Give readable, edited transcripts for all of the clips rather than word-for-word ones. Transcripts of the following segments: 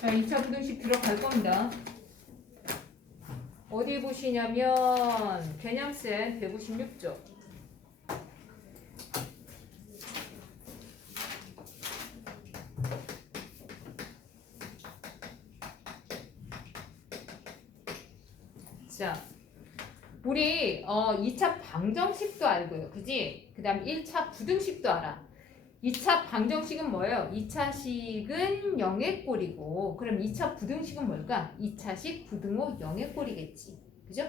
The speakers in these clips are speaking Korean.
자, 2차 부등식 들어갈 겁니다. 어디 보시냐면 개념센 156쪽. 자, 우리 2차 방정식도 알고요. 그지? 그 다음 1차 부등식도 알아. 2차 방정식은 뭐예요? 2차식은 0의 꼴이고 그럼 2차 부등식은 뭘까? 2차식 부등호 0의 꼴이겠지. 그죠?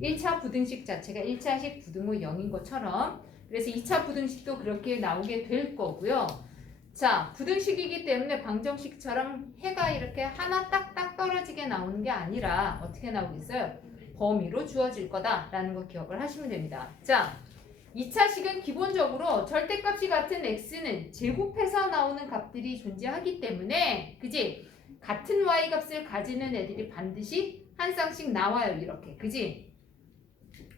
1차 부등식 자체가 1차식 부등호 0인 것처럼 그래서 2차 부등식도 그렇게 나오게 될 거고요. 자, 부등식이기 때문에 방정식처럼 해가 이렇게 하나 딱딱 떨어지게 나오는 게 아니라 어떻게 나오겠어요? 범위로 주어질 거다라는 거 기억을 하시면 됩니다. 자, 2차식은 기본적으로 절대값이 같은 x는 제곱해서 나오는 값들이 존재하기 때문에 그지? 같은 y값을 가지는 애들이 반드시 한 쌍씩 나와요. 이렇게. 그지?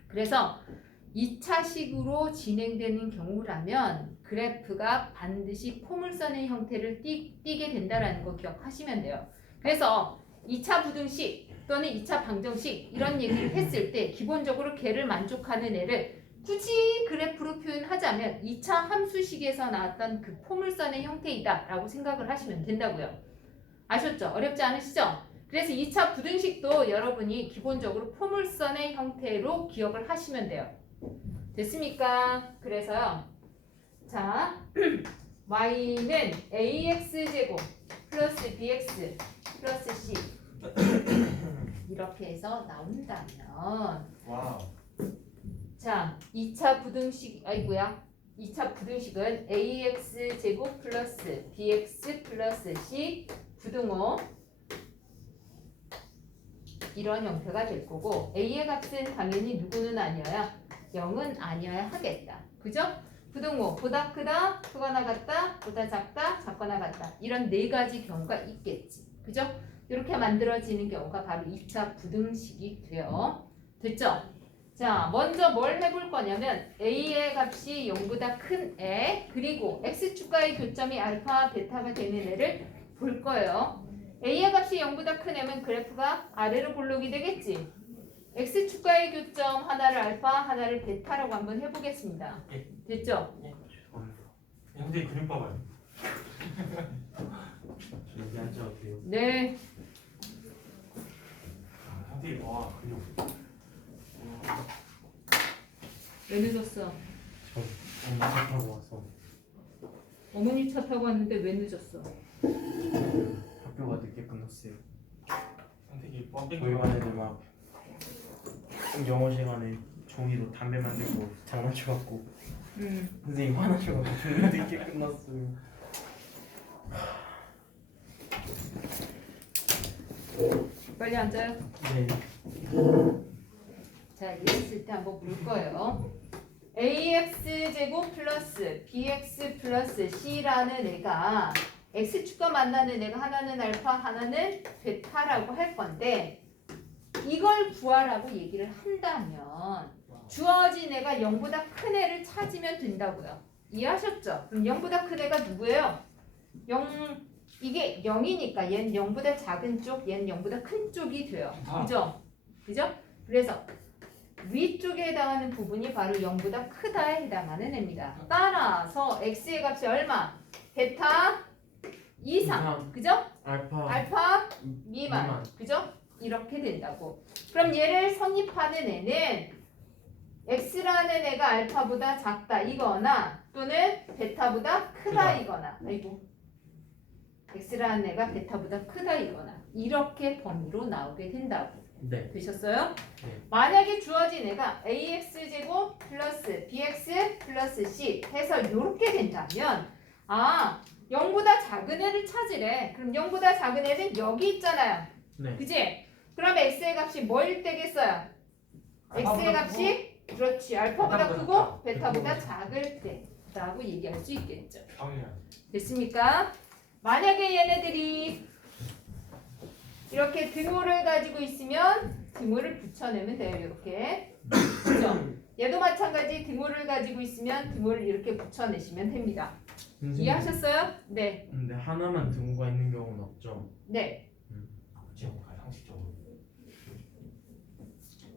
그래서 2차식으로 진행되는 경우라면 그래프가 반드시 포물선의 형태를 띠게 된다는 거 기억하시면 돼요. 그래서 2차 부등식 또는 2차 방정식 이런 얘기를 했을 때 기본적으로 걔를 만족하는 애를 굳이 그래프로 표현하자면 2차 함수식에서 나왔던 그 포물선의 형태이다 라고 생각을 하시면 된다고요. 아셨죠? 어렵지 않으시죠? 그래서 2차 부등식도 여러분이 기본적으로 포물선의 형태로 기억을 하시면 돼요. 됐습니까? 그래서요. 자, y는 ax제곱 플러스 bx 플러스 c 이렇게 해서 나온다면 와우. 자, 2차 부등식, 아이고야. 2차 부등식은 ax제곱 플러스 bx 플러스 c 부등호 이런 형태가 될 거고 a의 값은 당연히 누구는 아니어야 0은 아니어야 하겠다. 그죠? 부등호 보다 크다, 크거나 같다, 보다 작다, 작거나 같다 이런 네 가지 경우가 있겠지. 그죠? 이렇게 만들어지는 경우가 바로 2차 부등식이 돼요. 됐죠? 자, 먼저 뭘 해볼 거냐면 a의 값이 0보다 큰 애 그리고 x축과의 교점이 알파, 베타가 되는 애를 볼 거예요. a의 값이 0보다 큰 애면 그래프가 아래로 볼록이 되겠지. x축과의 교점 하나를 알파, 하나를 베타라고 한번 해보겠습니다. 됐죠? 선생님 그림 봐봐요. 저 여기 앉아도 돼요? 네. 선생님 와 그림. 왜 늦었어? 저 엄마 차 타고 와서 어머니 차 타고 왔는데 왜 늦었어? 학교가 늦게 끝났어요. 선생님 뻥빙 저희 반 애들 막 영어 시간에 종이로 담배 만들고 장난쳐갖고 선생님 화나셔가지고 종이 늦게 끝났어요. 빨리 앉아요. 네. 자, 이랬을 때 한번 볼 거예요. ax제곱 플러스 bx 플러스 c라는 애가 x축과 만나는 애가 하나는 알파, 하나는 베타라고 할 건데 이걸 구하라고 얘기를 한다면 주어진 애가 0보다 큰 애를 찾으면 된다고요. 이해하셨죠? 그럼 0보다 큰 애가 누구예요? 0, 이게 0이니까 얘는 0보다 작은 쪽, 얘는 0보다 큰 쪽이 돼요. 그죠? 그죠? 그래서 위쪽에 해당하는 부분이 바로 0보다 크다에 해당하는 애입니다. 따라서 x의 값이 얼마? 베타 이상. 그죠? 알파 미만. 그죠? 이렇게 된다고. 그럼 얘를 성립하는 애는 x라는 애가 알파보다 작다 이거나 또는 베타보다 크다 이거나 아이고 x라는 애가 베타보다 크다 이거나 이렇게 범위로 나오게 된다고. 네. 되셨어요? 네. 만약에 주어진 애가 ax제곱 플러스 bx 플러스 c 해서 이렇게 된다면 0보다 작은 애를 찾으래. 그럼 0보다 작은 애는 여기 있잖아요. 네. 그지? 그럼 x의 값이 뭐일 때겠어요? x의 값이 그렇지 알파보다 크고 베타보다 작을 때라고 얘기할 수 있겠죠. 됐습니까? 만약에 얘네들이 이렇게 등호를 가지고 있으면 등호를 붙여내면 돼요. 이렇게. 그죠? 얘도 마찬가지 등호를 가지고 있으면 등호를 이렇게 붙여내시면 됩니다. 이해하셨어요? 네. 근데 하나만 등호가 있는 경우는 없죠. 네. 지금 상식적으로.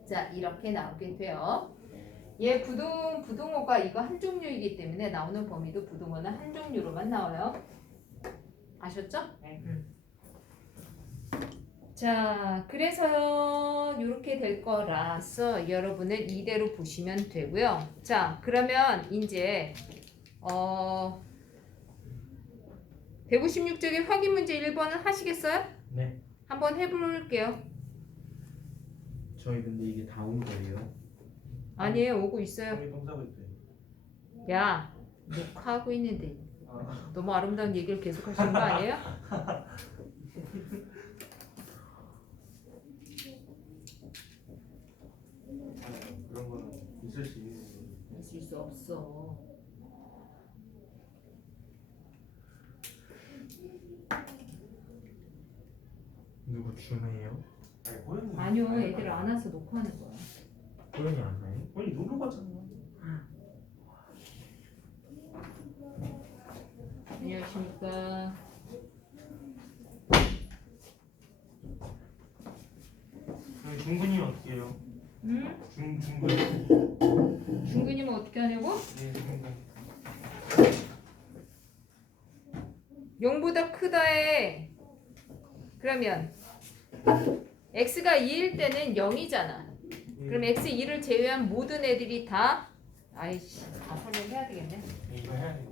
자, 이렇게 나오게 돼요. 얘 부등호가 이거 한 종류이기 때문에 나오는 범위도 부등호는 한 종류로만 나와요. 아셨죠? 네. 자, 그래서 이렇게 될 거라서 여러분은 이대로 보시면 되고요. 자, 그러면 이제 156쪽의 확인 문제 1번은 하시겠어요? 네. 한번 해볼게요. 저희 근데 이게 다 온 거예요. 아니에요, 오고 있어요. 형이 똥 싸고 있대. 야, 녹화하고 있는데 아, 너무 아름다운 얘기를 계속 하시는 거 아니에요? 그런 거는 있을 수 있는 거지. 있을 수 없어. 누구 줌해요? 아니 호연이. 아니요, 애들 안 와서 녹화하는 거야. 호연이 안 나요? 호연이 놀러 가잖아. 안녕하십니까. 그럼 중근이 어떻게 해요? 응? 중근. 중근이면 어떻게 하냐고? 네, 중근. 0보다 크다에 그러면 x가 2일 때는 0이잖아. 그럼 x2를 제외한 모든 애들이 다 아이씨 다 설명해야 되겠네. 이거 해야 돼.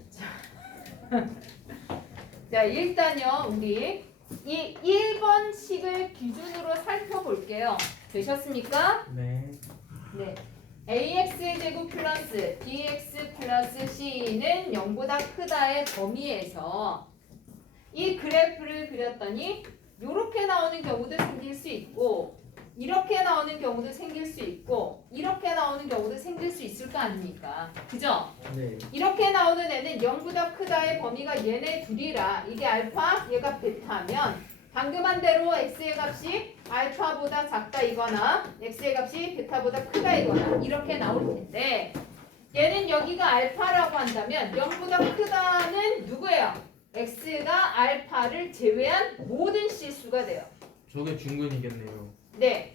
자, 일단요 우리 이 1번식을 기준으로 살펴볼게요. 되셨습니까? 네. 네. ax제곱 플러스 bx 플러스 c는 0보다 크다의 범위에서 이 그래프를 그렸더니 이렇게 나오는 경우도 생길 수 있고 이렇게 나오는 경우도 생길 수 있고 이렇게 나오는 경우도 생길 수 있을 거 아닙니까? 그죠? 네. 이렇게 나오는 애는 0보다 크다의 범위가 얘네 둘이라 이게 알파 얘가 베타면 방금 한 대로 x의 값이 알파보다 작다이거나 x의 값이 베타보다 크다이거나 이렇게 나올 텐데 얘는 여기가 알파라고 한다면 0보다 크다는 누구예요? x가 알파를 제외한 모든 실수가 돼요. 저게 중근이겠네요. 네.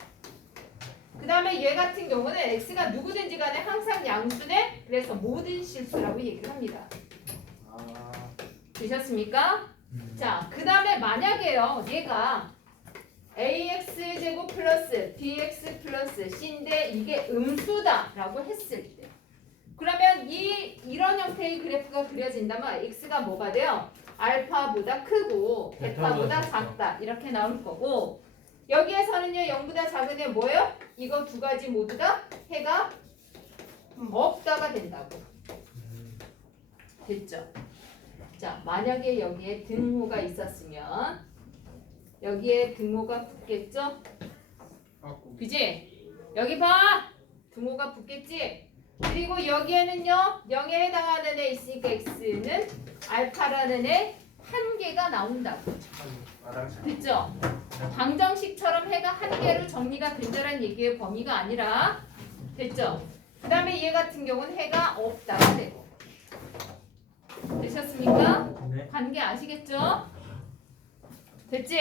그 다음에 얘 같은 경우는 x가 누구든지 간에 항상 양수네. 그래서 모든 실수라고 얘기를 합니다. 아, 되셨습니까? 자, 그 다음에 만약에요. 얘가 ax제곱 플러스 bx 플러스 c인데 이게 음수다라고 했을 때 그러면 이런 형태의 그래프가 그려진다면 x가 뭐가 돼요? 알파보다 크고 베타보다 작다 이렇게 나올 거고 여기에서는요 0보다 작은 애 뭐예요? 이거 두 가지 모두 다 해가 없다가 된다고. 됐죠? 자, 만약에 여기에 등호가 있었으면 여기에 등호가 붙겠죠? 그지? 여기 봐! 등호가 붙겠지? 그리고 여기에는요 0에 해당하는 애 있으니까 x는 알파라는 애 한 개가 나온다고. 됐죠? 방정식처럼 해가 한 개로 정리가 된다는 얘기의 범위가 아니라 됐죠? 그 다음에 얘 같은 경우는 해가 없다가 되고. 되셨습니까? 네. 관계 아시겠죠? 됐지?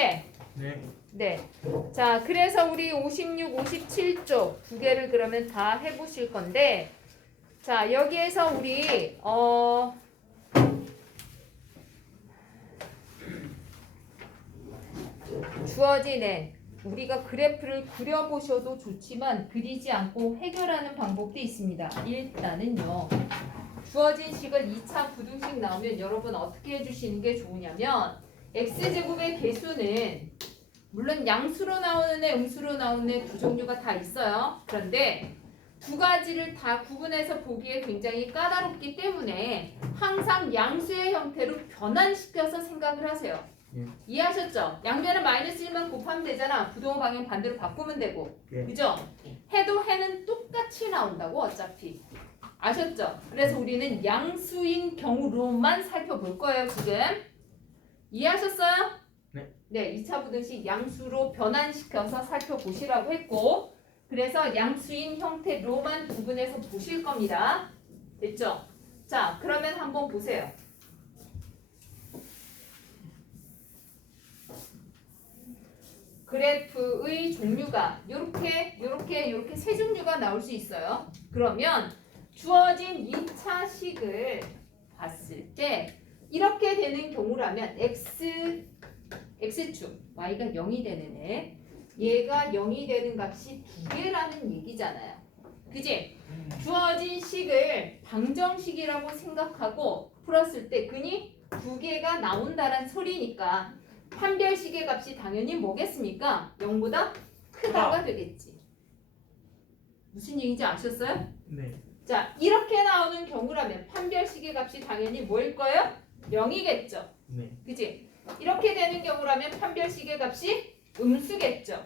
네. 네. 자, 그래서 우리 56, 57쪽 두 개를 그러면 다 해보실 건데 자, 여기에서 우리 주어진 애 우리가 그래프를 그려보셔도 좋지만 그리지 않고 해결하는 방법도 있습니다. 일단은요. 주어진 식을 2차 부등식 나오면 여러분 어떻게 해주시는 게 좋으냐면 x제곱의 개수는 물론 양수로 나오는 애, 음수로 나오는 애 두 종류가 다 있어요. 그런데 두 가지를 다 구분해서 보기에 굉장히 까다롭기 때문에 항상 양수의 형태로 변환시켜서 생각을 하세요. 예. 이해하셨죠? 양변은 마이너스 1만 곱하면 되잖아. 부동호 방향 반대로 바꾸면 되고. 예. 그죠? 해도 해는 똑같이 나온다고 어차피. 아셨죠? 그래서 우리는 양수인 경우로만 살펴볼 거예요, 지금. 이해하셨어요? 네. 네, 2차 부등식 양수로 변환시켜서 살펴보시라고 했고 그래서 양수인 형태로만 구분해서 보실 겁니다. 됐죠? 자, 그러면 한번 보세요. 그래프의 종류가 요렇게 세 종류가 나올 수 있어요. 그러면 주어진 2차 식을 봤을 때 이렇게 되는 경우라면 x축 y가 0이 되는 애, 얘가 0이 되는 값이 두 개라는 얘기잖아요. 그지? 주어진 식을 방정식이라고 생각하고 풀었을 때 근이 두 개가 나온다는 소리니까 판별식의 값이 당연히 뭐겠습니까? 0보다 크다가 되겠지. 무슨 얘기인지 아셨어요? 네. 자, 이렇게 나오는 경우라면 판별식의 값이 당연히 뭐일 거예요? 0이겠죠. 네. 그지? 이렇게 되는 경우라면 판별식의 값이 음수겠죠.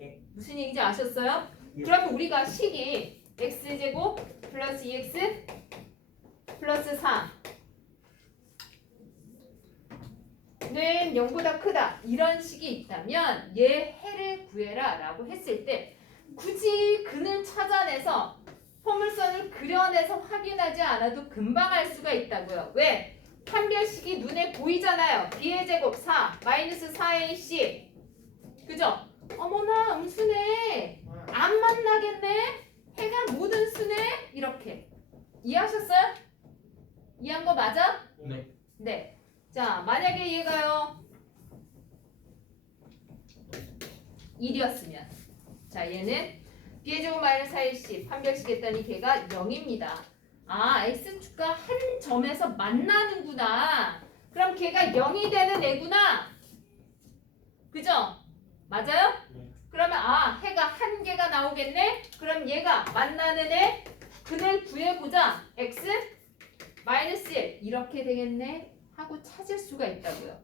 예. 무슨 얘기인지 아셨어요? 예. 그러면 우리가 식이 x제곱 플러스 2x 플러스 4 는 0보다 크다 이런 식이 있다면 얘 해를 구해라 라고 했을 때 굳이 근을 찾아내서 포물선을 그려내서 확인하지 않아도 금방 알 수가 있다고요. 왜? 판별식이 눈에 보이잖아요. b의 제곱 4 마이너스 4ac 그죠? 어머나 음수네 안 만나겠네 해가 모든 수네 이렇게 이해하셨어요? 이해한 거 맞아? 네. 네. 자, 만약에 얘가요 1이었으면 자, 얘는 b의 제곱 마이너스 4ac 판별식 했더니 걔가 0입니다. 아, x축과 한 점에서 만나는구나. 그럼 걔가 0이 되는 애구나. 그죠? 맞아요? 네. 그러면 아, 해가 한 개가 나오겠네? 그럼 얘가 만나는 애 근을 구해보자. x 마이너스 1 이렇게 되겠네? 하고 찾을 수가 있다고요.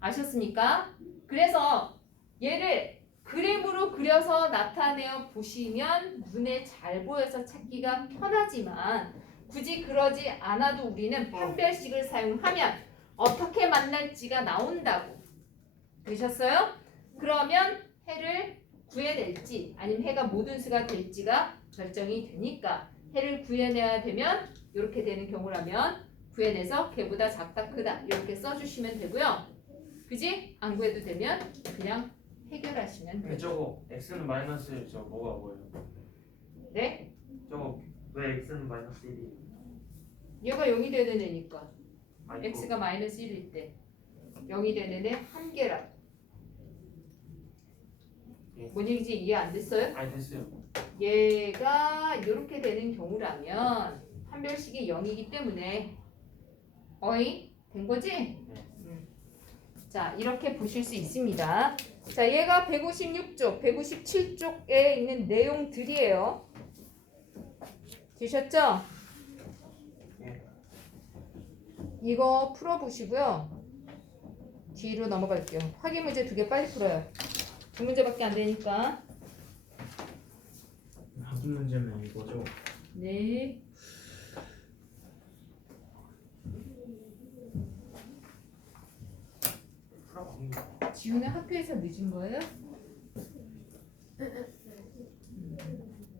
아셨습니까? 그래서 얘를 그림으로 그려서 나타내어 보시면 눈에 잘 보여서 찾기가 편하지만 굳이 그러지 않아도 우리는 판별식을 사용하면 어떻게 만날지가 나온다고. 되셨어요? 그러면 해를 구해낼지 아니면 해가 모든 수가 될지가 결정이 되니까 해를 구해내야 되면 이렇게 되는 경우라면 구해내서 걔보다 작다 크다 이렇게 써주시면 되고요. 그지? 안 구해도 되면 그냥 해결하시면 근데 돼요. 저거 x는 마이너스 1, 저 뭐가 뭐예요? 네? 저거 왜 x는 마이너스 1이? 얘가 0이 되는 애니까 아니 x가 마이너스 1일 때 0이 되는 애 한 개라. 예. 뭔 얘기인지 이해 안 됐어요? 아니 됐어요. 얘가 이렇게 되는 경우라면 판별식이 0이기 때문에 어이? 된 거지? 자, 이렇게 보실 수 있습니다. 자, 얘가 156쪽, 157쪽에 있는 내용들이에요. 되셨죠? 예. 이거 풀어보시고요. 뒤로 넘어갈게요. 확인 문제 2개 빨리 풀어요. 2문제밖에 안 되니까. 확인 문제는 이거죠. 네. 풀어봅니다. 지훈의 학교에서 늦은 거예요?